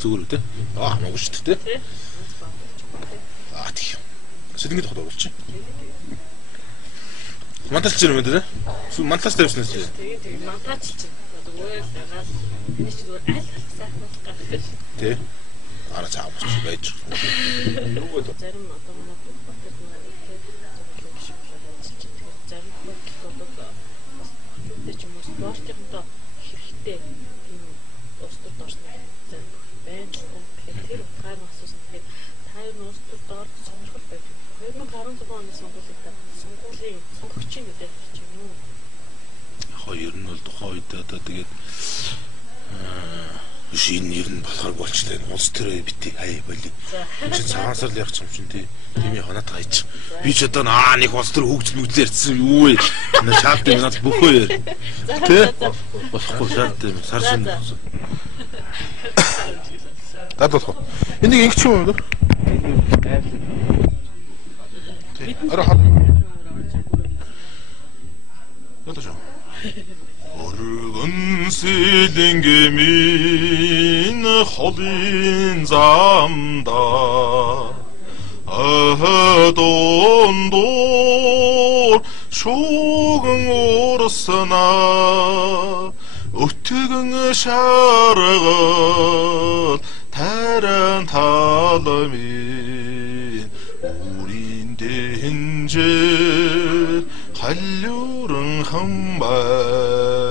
зүгээр үү те. Хамаагүй шүү дээ те. Тийм. Сэднийд хот оруулчих. Монтаж чинь юм дээ. Монтаж тавьсан шүү. Тэгээ монтаж чинь. Зүгээр дагаад энэ ч зүгээр аль сайхнаас гарах. Тэ. Ара цаавч байж. Нүгөө зарим одоо манай батад маань зарим хөдөлгөөд ч юм уу спортынхоо хэрэгтэй юм устдад орсон зарим байна л та. Тэгэхээр тэр утгаар асуусан. Тэгэхээр та юу устдад орж сонирхол байж. 2016 оны сонгуулийн сонгогчийн мэдээлэл чинь юу? Хоёр нь бол тухайн үед одоо тэгээд энэ ер нь болохоор болчлаа. Улс төрөө бити хай боли. Чи цагаансаар л явах юм чинь тийм хоноод гайч. Би ч одоо нэг улс төр хөгжил мүглээр ярьсан юу вэ? Шаардсан юм надад бөхөө яар. Тэ? Болохгүй шаардсан юм. Сар шин. Дад болох. Энийг ингэч юм уу? Ара хат. Ятаж. Оргон сэлэнгэмин холын замда дондор шууган урсана өтгөн шаргал таран таламын үрийн дэнжэл халюран хамбай